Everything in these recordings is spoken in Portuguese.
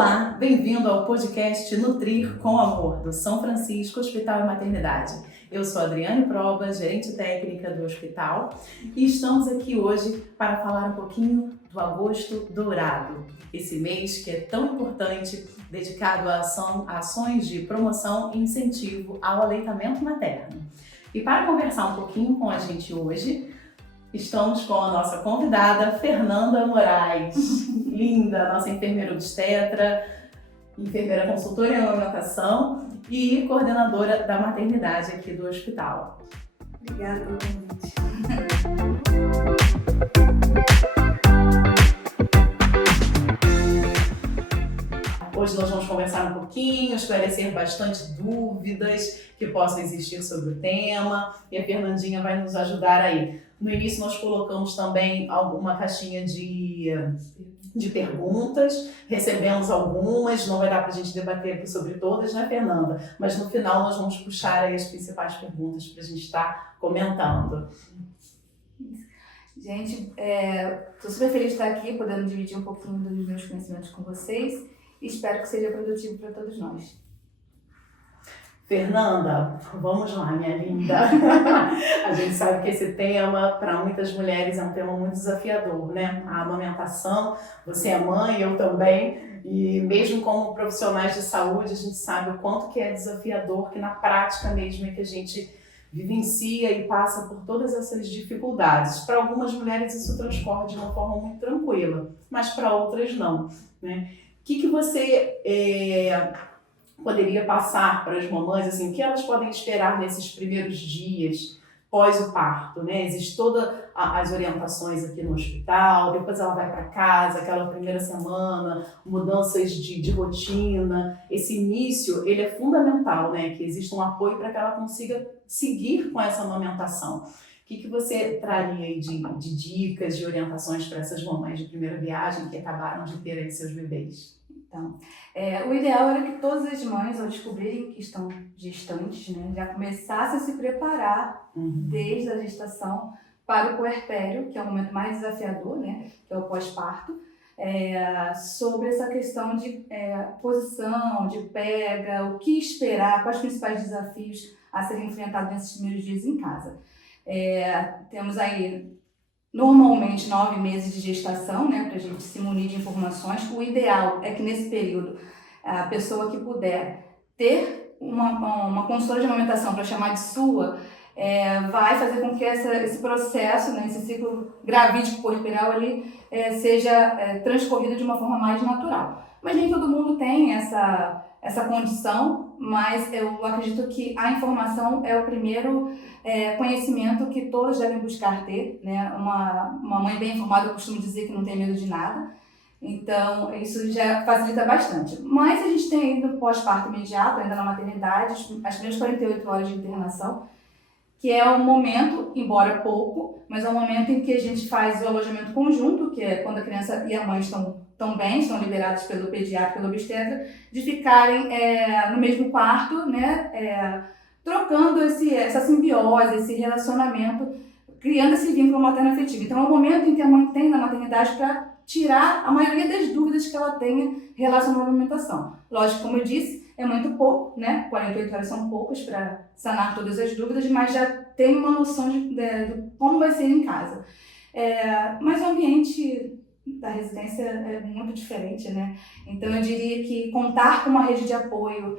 Olá, bem-vindo ao podcast Nutrir com Amor, do São Francisco Hospital e Maternidade. Eu sou a Adriane Proba, gerente técnica do hospital, e estamos aqui hoje para falar um pouquinho do Agosto Dourado, esse mês que é tão importante, dedicado a ações de promoção e incentivo ao aleitamento materno. E para conversar um pouquinho com a gente hoje, estamos com a nossa convidada, Fernanda Moraes. Linda, nossa enfermeira obstetra, enfermeira consultora em amamentação e coordenadora da maternidade aqui do hospital. Obrigada pelo convite. Hoje nós vamos conversar um pouquinho, esclarecer bastante dúvidas que possam existir sobre o tema, e a Fernandinha vai nos ajudar aí. No início nós colocamos também uma caixinha de perguntas, recebemos algumas, não vai dar para a gente debater aqui sobre todas, né, Fernanda? Mas no final nós vamos puxar aí as principais perguntas para a gente estar comentando. Gente, estou super feliz de estar aqui, podendo dividir um pouquinho dos meus conhecimentos com vocês e espero que seja produtivo para todos nós. Fernanda, vamos lá, minha linda. A gente sabe que esse tema, para muitas mulheres, é um tema muito desafiador, né? A amamentação, você é mãe, eu também, e mesmo como profissionais de saúde, a gente sabe o quanto que é desafiador, que na prática mesmo é que a gente vivencia e passa por todas essas dificuldades. Para algumas mulheres isso transcorre de uma forma muito tranquila, mas para outras não, né? O que você poderia passar para as mamães, assim, o que elas podem esperar nesses primeiros dias pós o parto, né? Existem todas as orientações aqui no hospital, depois ela vai para casa, aquela primeira semana, mudanças de rotina. Esse início, ele é fundamental, né? Que exista um apoio para que ela consiga seguir com essa amamentação. O que você traria aí de dicas, de orientações para essas mamães de primeira viagem que acabaram de ter aí seus bebês? Então, o ideal era que todas as mães, ao descobrirem que estão gestantes, né, já começassem a se preparar desde a gestação para o puerpério, que é o momento mais desafiador, né, que é o pós-parto, sobre essa questão de posição, de pega, o que esperar, quais os principais desafios a serem enfrentados nesses primeiros dias em casa. Temos aí normalmente 9 meses de gestação, né, para a gente se munir de informações. O ideal é que nesse período a pessoa que puder ter uma consultora de amamentação para chamar de sua, vai fazer com que esse processo, né, esse ciclo gravídico puerperal ali seja transcorrido de uma forma mais natural. Mas nem todo mundo tem essa condição, mas eu acredito que a informação é o primeiro conhecimento que todos devem buscar ter, né? Uma mãe bem informada, eu costumo dizer que não tem medo de nada, então isso já facilita bastante. Mas a gente tem ainda o pós-parto imediato, ainda na maternidade, as primeiras 48 horas de internação, que é um momento, embora pouco, mas é um momento em que a gente faz o alojamento conjunto, que é quando a criança e a mãe estão bem, estão liberados pelo pediatra, pelo obstetra, de ficarem no mesmo quarto, né, trocando essa simbiose, esse relacionamento, criando esse vínculo materno-afetivo. Então é um momento em que a mãe tem na maternidade para tirar a maioria das dúvidas que ela tenha relacionadas à alimentação. Lógico, como eu disse, é muito pouco, né? 48 horas são poucas para sanar todas as dúvidas, mas já tem uma noção de como vai ser em casa. Mas o ambiente da residência é muito diferente, né? Então eu diria que contar com uma rede de apoio,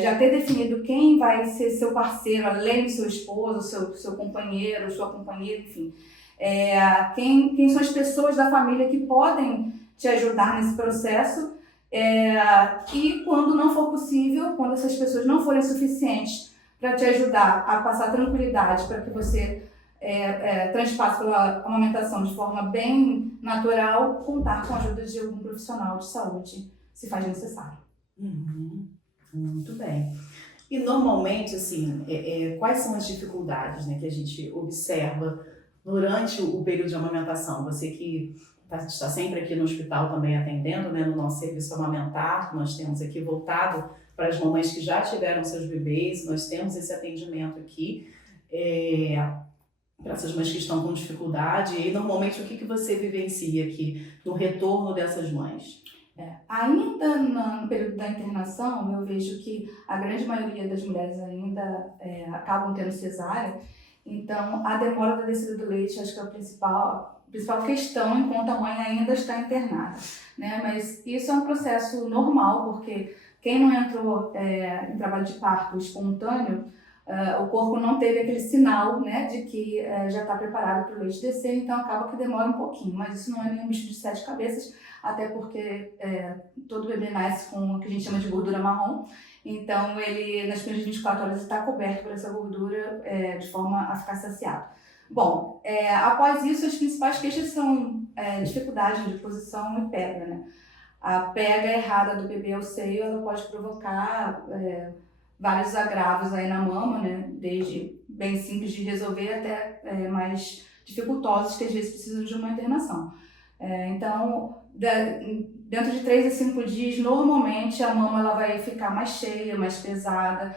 já ter definido quem vai ser seu parceiro, além do seu esposo, seu companheiro, sua companheira, enfim. Quem são as pessoas da família que podem te ajudar nesse processo, e quando não for possível, quando essas pessoas não forem suficientes para te ajudar a passar tranquilidade, para que você transpasse pela amamentação de forma bem natural, contar com a ajuda de algum profissional de saúde, se faz necessário. Muito bem. E normalmente, assim, quais são as dificuldades, né, que a gente observa durante o período de amamentação? Você que está sempre aqui no hospital também atendendo, né, no nosso serviço amamentar, que nós temos aqui voltado para as mamães que já tiveram seus bebês, nós temos esse atendimento aqui para essas mães que estão com dificuldade. E normalmente o que você vivencia aqui no retorno dessas mães? Ainda no período da internação, eu vejo que a grande maioria das mulheres ainda acabam tendo cesárea, então a demora da descida do leite acho que é a principal questão enquanto a mãe ainda está internada, né? Mas isso é um processo normal, porque quem não entrou em trabalho de parto espontâneo, o corpo não teve aquele sinal, né, de que já está preparado para o leite descer, então acaba que demora um pouquinho, mas isso não é nenhum bicho de 7 cabeças, até porque todo bebê nasce com o que a gente chama de gordura marrom, então ele nas primeiras 24 horas está coberto por essa gordura de forma a ficar saciado. Bom, após isso as principais queixas são dificuldade de posição e pega, né? A pega errada do bebê ao seio, ela pode provocar vários agravos aí na mama, né? Desde bem simples de resolver até mais dificultosos que às vezes precisam de uma internação. Então, dentro de 3 a 5 dias, normalmente a mama ela vai ficar mais cheia, mais pesada,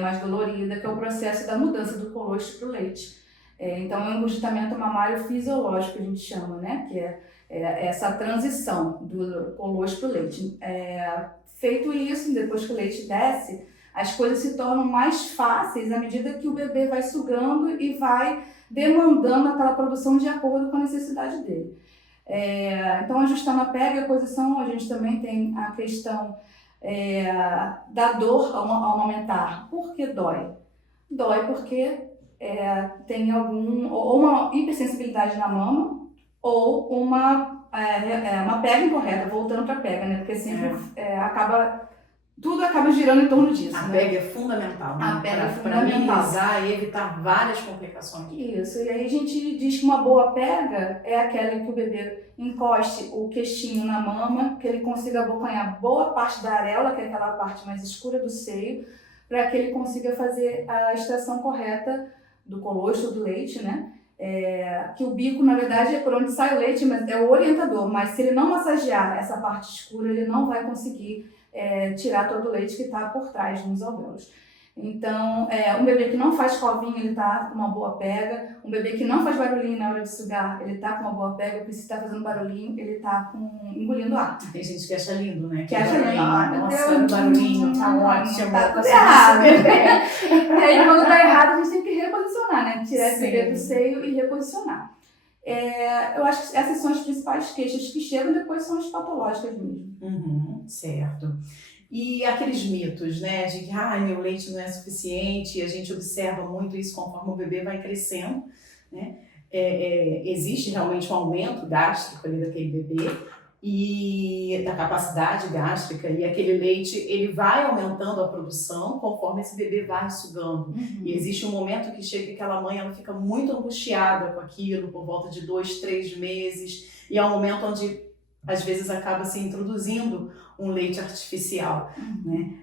mais dolorida, que é o processo da mudança do colostro para o leite. Então, é um engurgitamento mamário fisiológico que a gente chama, né? Que é essa transição do colostro para o leite. Feito isso, depois que o leite desce, as coisas se tornam mais fáceis à medida que o bebê vai sugando e vai demandando aquela produção de acordo com a necessidade dele. Então, ajustando a pega e a posição, a gente também tem a questão da dor ao amamentar. Por que dói? Dói porque tem ou uma hipersensibilidade na mama ou uma pega incorreta, voltando para a pega, né? Porque sempre tudo acaba girando em torno disso. A né? pega é fundamental, né? A pega é Para fundamental. minimizar e evitar várias complicações. Isso, e aí a gente diz que uma boa pega é aquela em que o bebê encoste o queixinho na mama, que ele consiga abocanhar boa parte da areola, que é aquela parte mais escura do seio, para que ele consiga fazer a extração correta do colostro, do leite, né? Que o bico, na verdade, é por onde sai o leite, mas é o orientador, mas se ele não massagear essa parte escura, ele não vai conseguir tirar todo o leite que está por trás nos alvéolos. Então, um bebê que não faz covinha, ele está com uma boa pega. Um bebê que não faz barulhinho na hora de sugar, ele está com uma boa pega, porque se está fazendo barulhinho, ele está engolindo ar. Tem gente que acha lindo, né? Que acha lindo. Nossa, o barulhinho tá ótimo. Tá tudo errado. E aí, quando tá errado, a gente tem que reposicionar, né? Tirar esse bebê do seio e reposicionar. Eu acho que essas são as principais queixas que chegam, depois são as patológicas mesmo. Certo. E aqueles mitos, né, de que meu leite não é suficiente, e a gente observa muito isso conforme o bebê vai crescendo, né? Existe realmente um aumento gástrico ali daquele bebê e da capacidade gástrica, e aquele leite ele vai aumentando a produção conforme esse bebê vai sugando. E existe um momento que chega que aquela mãe ela fica muito angustiada com aquilo por volta de 2, 3 meses, e é um momento onde às vezes acaba se introduzindo um leite artificial, né?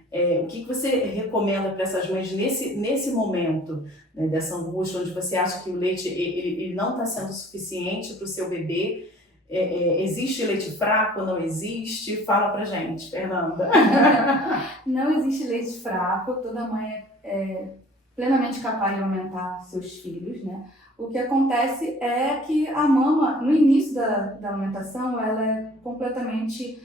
O que você recomenda para essas mães nesse momento, né, dessa angústia, onde você acha que o leite ele não está sendo suficiente para o seu bebê? Existe leite fraco? Não existe? Fala pra gente, Fernanda. Não existe leite fraco, toda mãe é plenamente capaz de amamentar seus filhos, né? O que acontece é que a mama, no início da amamentação, ela é completamente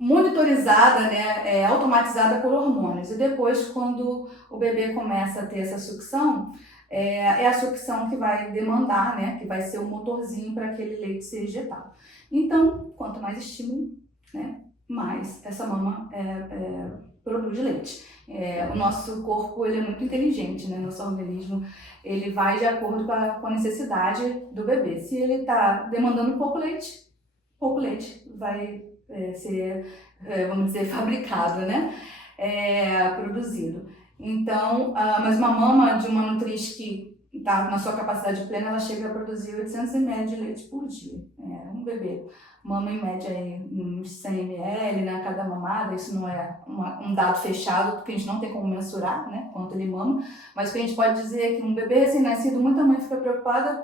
monitorizada, né? Automatizada por hormônios. E depois, quando o bebê começa a ter essa sucção, é a sucção que vai demandar, né? Que vai ser o motorzinho para aquele leite ser injetado. Então, quanto mais estímulo, né? Mais essa mama produz leite. O nosso corpo ele é muito inteligente, né? Nosso organismo ele vai de acordo com a necessidade do bebê. Se ele está demandando pouco leite vai ser, vamos dizer, fabricado, né? Produzido. Então, mas uma mama de uma nutriz que está na sua capacidade plena, ela chega a produzir 800 ml de leite por dia. Um bebê mama em média aí uns 100 ml, né, cada mamada. Isso não é um dado fechado, porque a gente não tem como mensurar, né, quanto ele mama. Mas o que a gente pode dizer é que um bebê recém-nascido, muita mãe fica preocupada,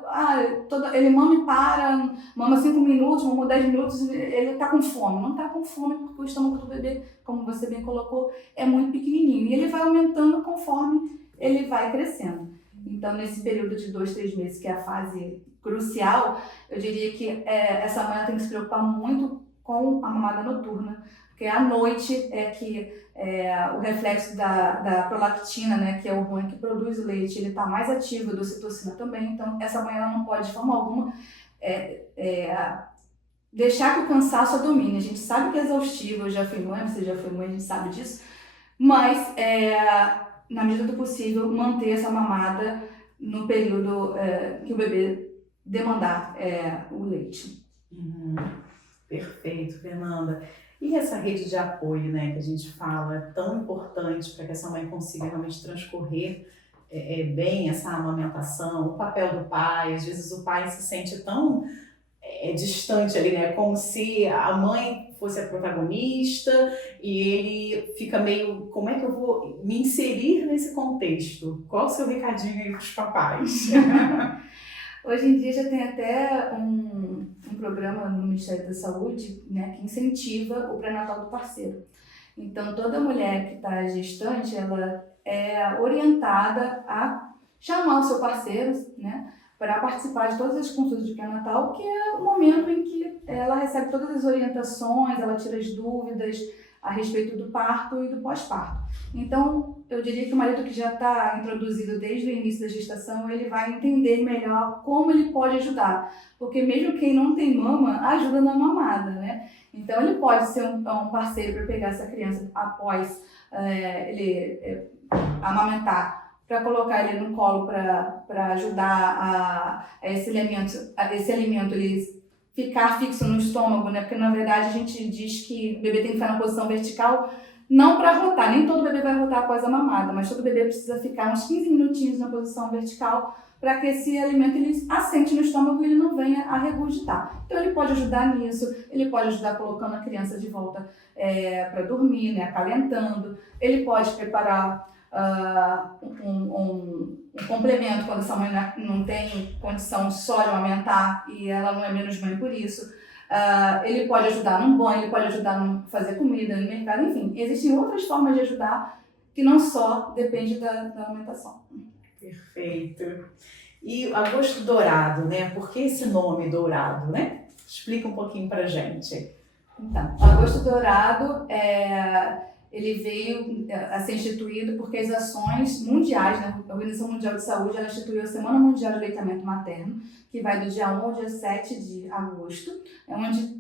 ele mama e para, mama 5 minutos, mama 10 minutos, ele está com fome. Não está com fome porque o estômago do bebê, como você bem colocou, é muito pequenininho. E ele vai aumentando conforme ele vai crescendo. Então, nesse período de 2, 3 meses, que é a fase crucial, eu diria que essa mãe tem que se preocupar muito com a mamada noturna, porque à noite é que o reflexo da prolactina, né, que é o hormônio que produz o leite, ele está mais ativo, do ocitocina também, então essa mãe ela não pode de forma alguma deixar que o cansaço a domine. A gente sabe que é exaustivo, eu já fui mãe, você já foi mãe, a gente sabe disso, mas na medida do possível manter essa mamada no período que o bebê demandar o leite. Perfeito, Fernanda. E essa rede de apoio, né, que a gente fala, é tão importante para que essa mãe consiga realmente transcorrer bem essa amamentação, o papel do pai. Às vezes o pai se sente tão distante ali, né, como se a mãe fosse a protagonista e ele fica meio, como é que eu vou me inserir nesse contexto? Qual o seu recadinho aí para os papais? Hoje em dia já tem até um programa no Ministério da Saúde, né, que incentiva o pré-natal do parceiro. Então, toda mulher que está gestante, ela é orientada a chamar o seu parceiro, né, para participar de todas as consultas de pré-natal, que é o momento em que ela recebe todas as orientações, ela tira as dúvidas a respeito do parto e do pós-parto. Então, eu diria que o marido que já está introduzido desde o início da gestação, ele vai entender melhor como ele pode ajudar. Porque mesmo quem não tem mama, ajuda na mamada, né? Então, ele pode ser um parceiro para pegar essa criança após ele amamentar, para colocar ele no colo para ajudar esse alimento ele ficar fixo no estômago, né? Porque na verdade a gente diz que o bebê tem que ficar na posição vertical, não para rotar, nem todo bebê vai rotar após a mamada, mas todo bebê precisa ficar uns 15 minutinhos na posição vertical para que esse alimento ele assente no estômago e ele não venha a regurgitar. Então ele pode ajudar nisso, ele pode ajudar colocando a criança de volta para dormir, né? Acalentando, ele pode preparar um complemento quando essa mãe não tem condição só de amamentar e ela não é menos mãe por isso. Ele pode ajudar num banho, ele pode ajudar a fazer comida no mercado, enfim, existem outras formas de ajudar que não só depende da amamentação. Perfeito. E agosto dourado, né? Por que esse nome dourado, né? Explica um pouquinho pra gente. Então, o agosto dourado ele veio a ser instituído porque as ações mundiais, né? A Organização Mundial de Saúde, ela instituiu a Semana Mundial de Aleitamento Materno, que vai do dia 1 ao dia 7 de agosto, onde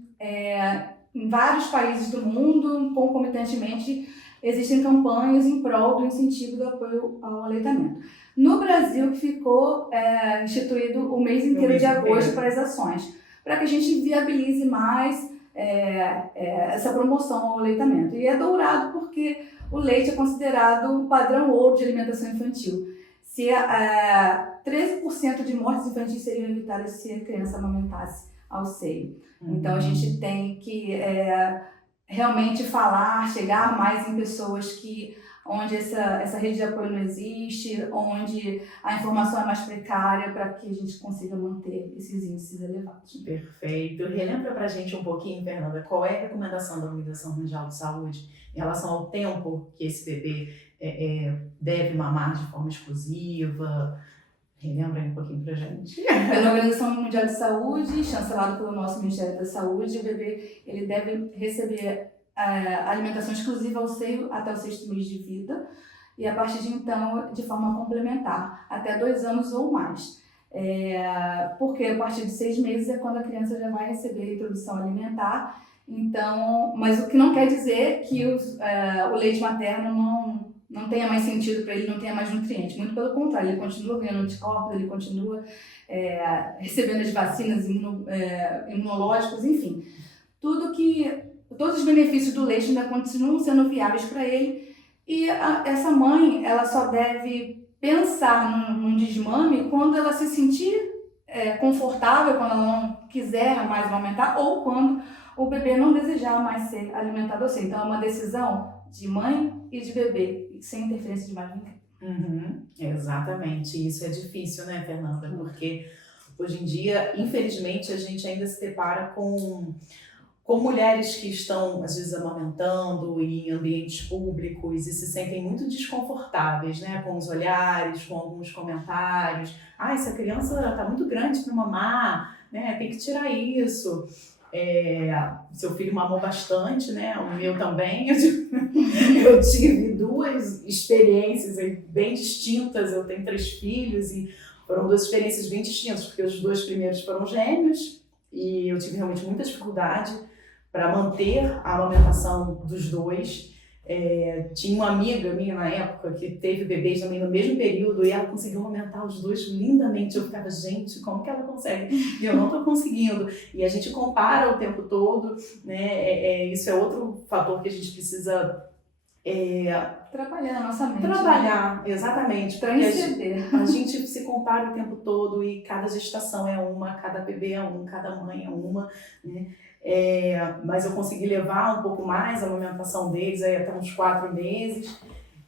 em vários países do mundo, concomitantemente, existem campanhas em prol do incentivo do apoio ao aleitamento. No Brasil, ficou instituído o mês inteiro de agosto para as ações, para que a gente viabilize mais essa promoção ao aleitamento. E é dourado porque o leite é considerado o padrão ouro de alimentação infantil. Se 13% de mortes infantis seriam evitadas se a criança amamentasse ao seio. Então a gente tem que realmente falar, chegar mais em pessoas onde essa rede de apoio não existe, onde a informação é mais precária para que a gente consiga manter esses índices elevados. Perfeito. Relembra pra gente um pouquinho, Fernanda, qual é a recomendação da Organização Mundial de Saúde em relação ao tempo que esse bebê deve mamar de forma exclusiva? Relembra aí um pouquinho pra gente. Pela Organização Mundial de Saúde, chancelado pelo nosso Ministério da Saúde, o bebê ele deve receber alimentação exclusiva ao seio até o 6º mês de vida e a partir de então de forma complementar, até 2 anos ou mais. Porque a partir de 6 meses é quando a criança já vai receber a introdução alimentar, então, mas o que não quer dizer que o leite materno não tenha mais sentido para ele, não tenha mais nutrientes, muito pelo contrário, ele continua ganhando anticorpos, ele continua recebendo as vacinas imunológicas, enfim, todos os benefícios do leite ainda continuam sendo viáveis para ele e essa mãe ela só deve pensar num desmame quando ela se sentir confortável, quando ela não quiser mais amamentar ou quando o bebê não desejar mais ser alimentado ao seio. Então é uma decisão de mãe e de bebê, sem interferência de mais ninguém. Exatamente, isso é difícil, né, Fernanda? Porque hoje em dia, infelizmente, a gente ainda se depara com com mulheres que estão, às vezes, amamentando em ambientes públicos e se sentem muito desconfortáveis, né? Com os olhares, com alguns comentários. Ah, essa criança está muito grande para mamar, né? Tem que tirar isso. Seu filho mamou bastante, né? O meu também. Eu tive 2 experiências bem distintas. Eu tenho 3 filhos e foram 2 experiências bem distintas, porque os 2 primeiros foram gêmeos e eu tive realmente muita dificuldade para manter a amamentação dos 2. Tinha uma amiga minha na época que teve bebês também no mesmo período e ela conseguiu amamentar os 2 lindamente. Eu ficava, gente, como que ela consegue? E eu não estou conseguindo. E a gente compara o tempo todo, né? Isso é outro fator que a gente precisa trabalhar na nossa mente. Trabalhar, né? Exatamente. Transcender. A gente se compara o tempo todo e cada gestação é uma, cada bebê é um, cada mãe é uma, né? Mas eu consegui levar um pouco mais a amamentação deles aí até uns 4 meses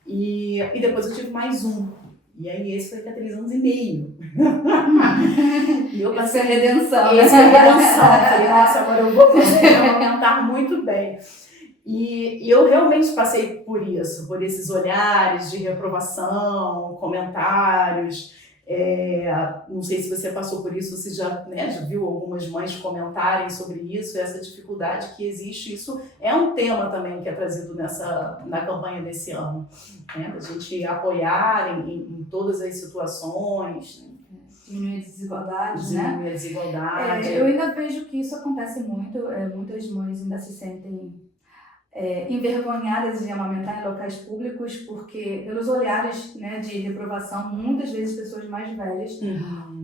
e depois eu tive mais um. E aí esse foi até 3 anos e meio. E eu passei a redenção. Essa é a redenção. Falei, nossa, agora eu vou conseguir amamentar muito bem. E eu realmente passei por isso, por esses olhares de reprovação, comentários. Não sei se você passou por isso, você já viu algumas mães comentarem sobre isso, essa dificuldade que existe. Isso é um tema também que é trazido na campanha desse ano, né? Da gente apoiar em todas as situações. Diminuir a desigualdade, né? Diminuir a desigualdade. Eu ainda vejo que isso acontece muito, muitas mães ainda se sentem envergonhadas de amamentar em locais públicos, porque pelos olhares, né, de reprovação, muitas vezes pessoas mais velhas,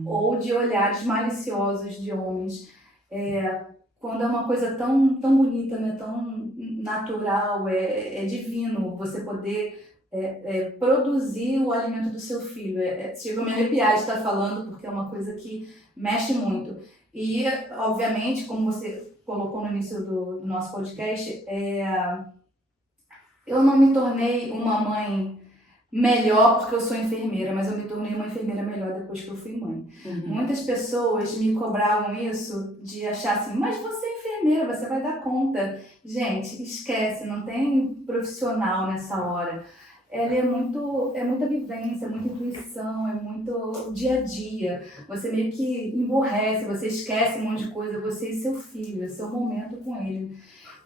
ou de olhares maliciosos de homens, quando é uma coisa tão, tão bonita, né, tão natural, é divino você poder produzir o alimento do seu filho. Chega a me arrepiar de estar falando, porque é uma coisa que mexe muito. E, obviamente, como você colocou no início do nosso podcast, eu não me tornei uma mãe melhor porque eu sou enfermeira, mas eu me tornei uma enfermeira melhor depois que eu fui mãe. Muitas pessoas me cobravam isso, de achar assim, mas você é enfermeira, você vai dar conta. Gente, esquece, não tem profissional nessa hora. Ela é muita vivência, é muita intuição, é muito dia a dia. Você meio que emborrece, você esquece um monte de coisa, você e seu filho, é seu momento com ele.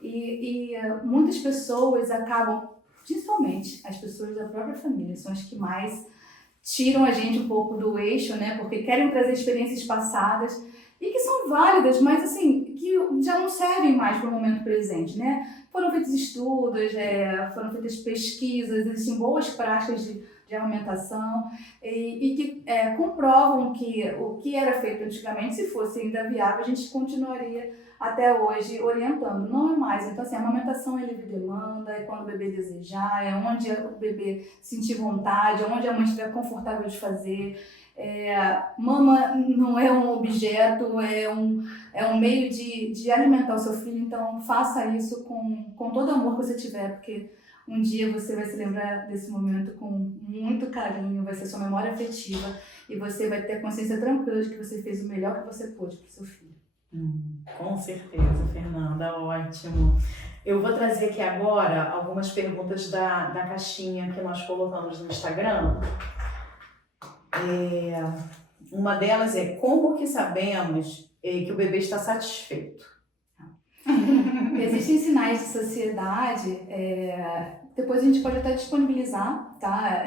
E muitas pessoas acabam, principalmente as pessoas da própria família, são as que mais tiram a gente um pouco do eixo, né? Porque querem trazer experiências passadas e que são válidas, mas assim, que já não servem mais para o momento presente, né? Foram feitos estudos, foram feitas pesquisas, existem boas práticas de amamentação e que comprovam que o que era feito antigamente, se fosse ainda viável, a gente continuaria até hoje orientando. Não é mais. Então, assim, a amamentação é livre demanda, é quando o bebê desejar, é onde o bebê sentir vontade, é onde a mãe estiver confortável de fazer. Mama não é um objeto, é um meio de alimentar o seu filho, então faça isso com todo o amor que você tiver, porque um dia você vai se lembrar desse momento com muito carinho, vai ser sua memória afetiva e você vai ter a consciência tranquila de que você fez o melhor que você pôde para o seu filho. Com certeza, Fernanda, ótimo. Eu vou trazer aqui agora algumas perguntas da caixinha que nós colocamos no Instagram. Uma delas é: como que sabemos que o bebê está satisfeito? Existem sinais de saciedade, depois a gente pode até disponibilizar, tá?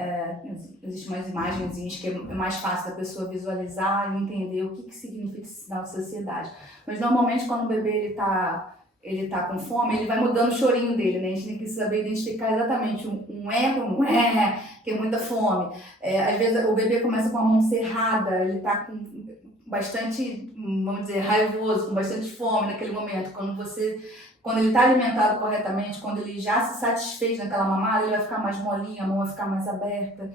Existem umas imagenzinhas que é mais fácil da pessoa visualizar e entender o que significa esse sinal de saciedade. Mas normalmente quando o bebê ele tá com fome, ele vai mudando o chorinho dele, né? A gente tem que saber identificar exatamente um que é muita fome. Às vezes o bebê começa com a mão cerrada, ele tá com bastante, vamos dizer, raivoso, com bastante fome naquele momento. Quando ele está alimentado corretamente, quando ele já se satisfez naquela mamada, ele vai ficar mais molinho, a mão vai ficar mais aberta,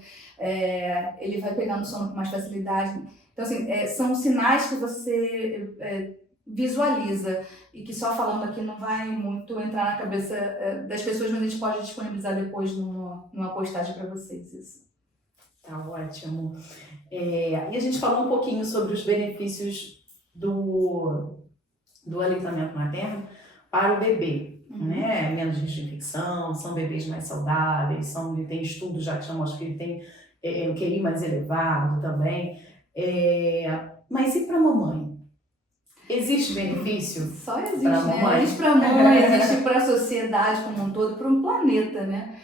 ele vai pegando sono com mais facilidade. Então, assim, são sinais que você visualiza e que só falando aqui não vai muito entrar na cabeça das pessoas, mas a gente pode disponibilizar depois numa postagem para vocês isso. Tá ótimo. E a gente falou um pouquinho sobre os benefícios do aleitamento materno, para o bebê, né? Menos risco de infecção, são bebês mais saudáveis, tem estudos já que já mostram que ele tem um QI mais elevado também. Mas e para a mamãe? Existe benefício? Só existe, pra né? mamãe? Existe para a mãe, existe para a sociedade como um todo, para um planeta, né?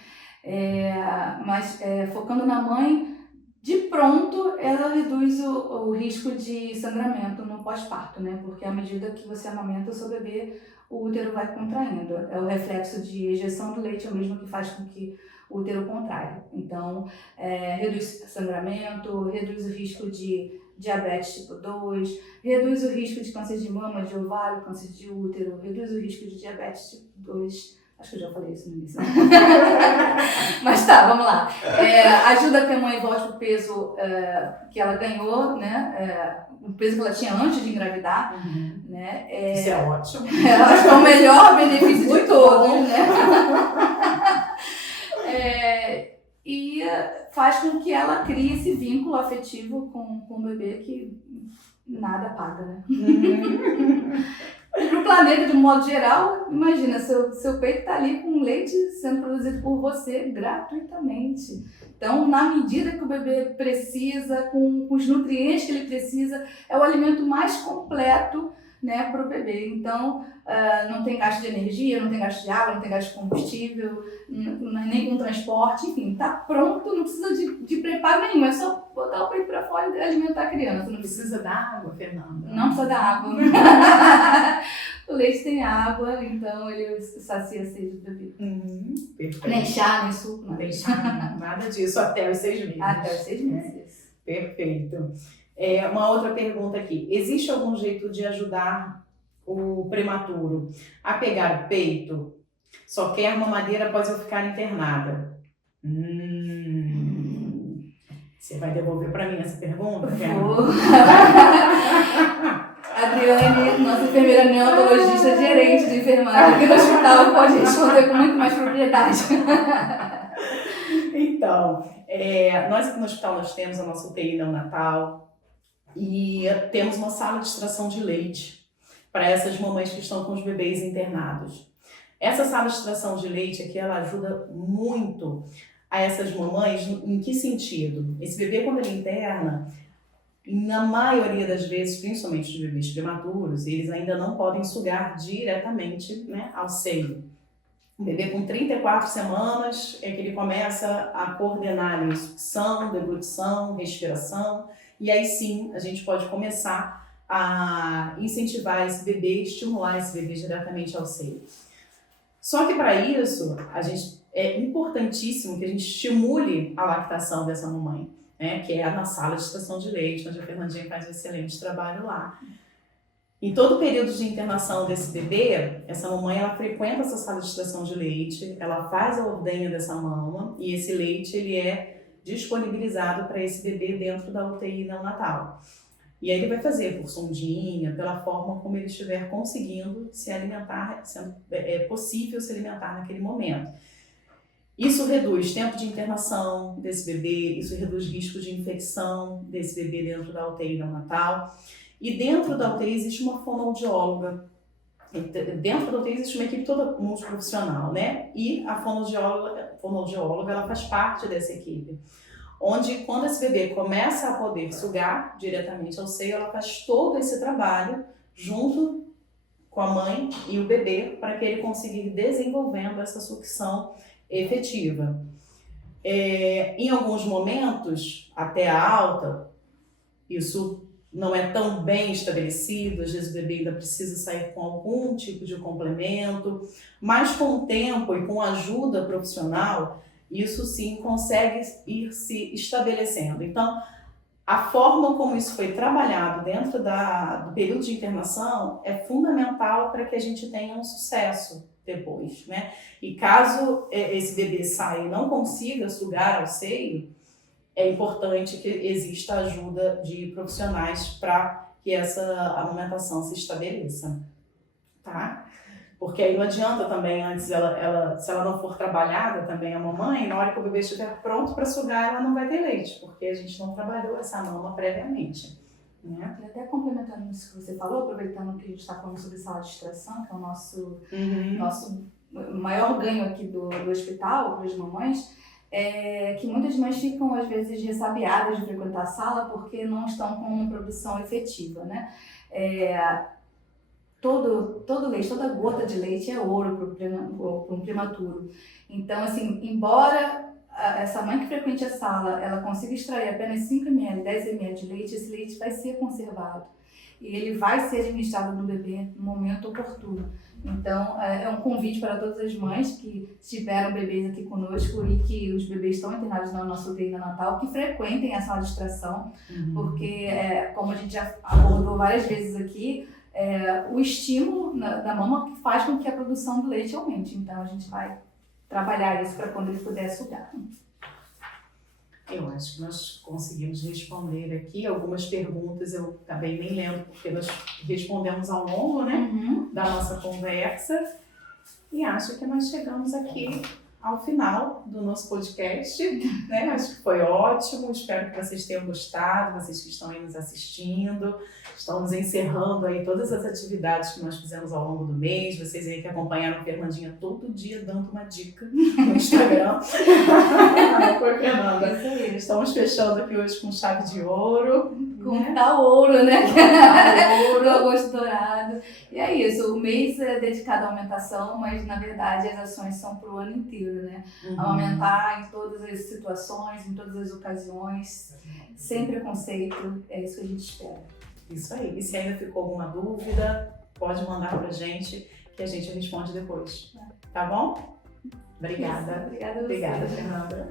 Mas focando na mãe, de pronto ela reduz o risco de sangramento no pós-parto, né? Porque à medida que você amamenta o seu bebê, o útero vai contraindo. É o reflexo de ejeção do leite, é o mesmo que faz com que o útero contraia. Então, reduz sangramento, reduz o risco de diabetes tipo 2, reduz o risco de câncer de mama, de ovário, câncer de útero, reduz o risco de diabetes tipo 2. Acho que eu já falei isso no início. Mas tá, vamos lá. Ajuda que a mãe volte pro peso que ela ganhou, né? O peso que ela tinha antes de engravidar. Né? Isso é ótimo. Acho que é o melhor benefício de todos, né? E faz com que ela crie esse vínculo afetivo com o bebê que nada paga, né? E pro planeta, de um modo geral, imagina, seu peito tá ali com leite sendo produzido por você gratuitamente. Então, na medida que o bebê precisa, com os nutrientes que ele precisa, é o alimento mais completo, né, para o bebê. Então, não tem gasto de energia, não tem gasto de água, não tem gasto de combustível, nem com transporte, enfim, tá pronto, não precisa de preparo nenhum, é só botar o peito para fora e alimentar a criança. Não precisa da água, Fernanda? Não precisa da água. O leite tem água, então ele sacia a sede do bebê. Perfeito. Nem chá, nem suco, nada. Nem chá, nada disso, até os 6 meses. Até os 6 meses. Perfeito. Uma outra pergunta aqui. Existe algum jeito de ajudar o prematuro a pegar o peito? Só quer mamadeira após eu ficar internada. Você vai devolver para mim essa pergunta? Vou. Adriane, nossa enfermeira neonatologista, gerente de enfermagem aqui do hospital, pode responder com muito mais propriedade. Então, nós aqui no hospital nós temos a nossa UTI neonatal e temos uma sala de extração de leite para essas mamães que estão com os bebês internados. Essa sala de extração de leite aqui, ela ajuda muito a essas mamães. Em que sentido? Esse bebê, quando ele interna, na maioria das vezes, principalmente os bebês prematuros, eles ainda não podem sugar diretamente, né, ao seio. O bebê com 34 semanas é que ele começa a coordenar a sucção, deglutição, respiração, e aí sim a gente pode começar a incentivar esse bebê, estimular esse bebê diretamente ao seio. Só que para isso, é importantíssimo que a gente estimule a lactação dessa mamãe, né, que é na sala de extração de leite, onde a Fernandinha faz um excelente trabalho lá. Em todo o período de internação desse bebê, essa mamãe ela frequenta essa sala de extração de leite, ela faz a ordenha dessa mama e esse leite ele é disponibilizado para esse bebê dentro da UTI neonatal. E aí ele vai fazer por sondinha, pela forma como ele estiver conseguindo se alimentar, sendo possível se alimentar naquele momento. Isso reduz tempo de internação desse bebê, isso reduz risco de infecção desse bebê dentro da UTI neonatal. E dentro da UTI existe uma fonoaudióloga. Dentro da UTI existe uma equipe toda multiprofissional, né? E a fonoaudióloga ela faz parte dessa equipe. Onde, quando esse bebê começa a poder sugar diretamente ao seio, ela faz todo esse trabalho junto com a mãe e o bebê para que ele consiga ir desenvolvendo essa sucção efetiva. Em alguns momentos, até a alta, isso não é tão bem estabelecido, às vezes o bebê ainda precisa sair com algum tipo de complemento, mas com o tempo e com a ajuda profissional, isso sim consegue ir se estabelecendo. Então, a forma como isso foi trabalhado dentro do período de internação é fundamental para que a gente tenha um sucesso depois, né? E caso esse bebê saia e não consiga sugar ao seio, é importante que exista ajuda de profissionais para que essa amamentação se estabeleça, tá? Porque aí não adianta também, antes, se ela não for trabalhada também, a mamãe, na hora que o bebê estiver pronto para sugar, ela não vai ter leite, porque a gente não trabalhou essa mama previamente, né? E até complementando isso que você falou, aproveitando que a gente está falando sobre sala de extração, que é o nosso maior ganho aqui do hospital para as mamães, é que muitas mães ficam às vezes ressabiadas de frequentar a sala porque não estão com uma produção efetiva, né? Todo leite, toda gota de leite é ouro para um prematuro. Então, assim, embora essa mãe que frequente a sala, ela consiga extrair apenas 5 ml, 10 ml de leite, esse leite vai ser conservado. E ele vai ser administrado no bebê no momento oportuno. Então, é um convite para todas as mães que tiveram bebês aqui conosco e que os bebês estão internados na nossa UTI neonatal, que frequentem a sala de extração, porque, como a gente já abordou várias vezes aqui, o estímulo da mama que faz com que a produção do leite aumente. Então, a gente vai trabalhar isso para quando ele puder sugar. Eu acho que nós conseguimos responder aqui algumas perguntas, eu acabei nem lendo, porque nós respondemos ao longo, né, da nossa conversa, e acho que nós chegamos aqui ao final do nosso podcast, né? Acho que foi ótimo, espero que vocês tenham gostado, vocês que estão aí nos assistindo. Estamos encerrando aí todas as atividades que nós fizemos ao longo do mês. Vocês aí que acompanharam a Fernandinha todo dia dando uma dica no Instagram. Não foi, Fernanda? Isso aí. Estamos fechando aqui hoje com chave de ouro. Com tal ouro, né? Ouro. Agosto dourado. E é isso, o mês é dedicado à amamentação, mas na verdade as ações são para o ano inteiro, né? Amamentar em todas as situações, em todas as ocasiões, sem preconceito, é isso que a gente espera. Isso aí. E se ainda ficou alguma dúvida, pode mandar pra gente, que a gente responde depois. Tá bom? Obrigada. Isso. Obrigada a você. Obrigada, Fernanda.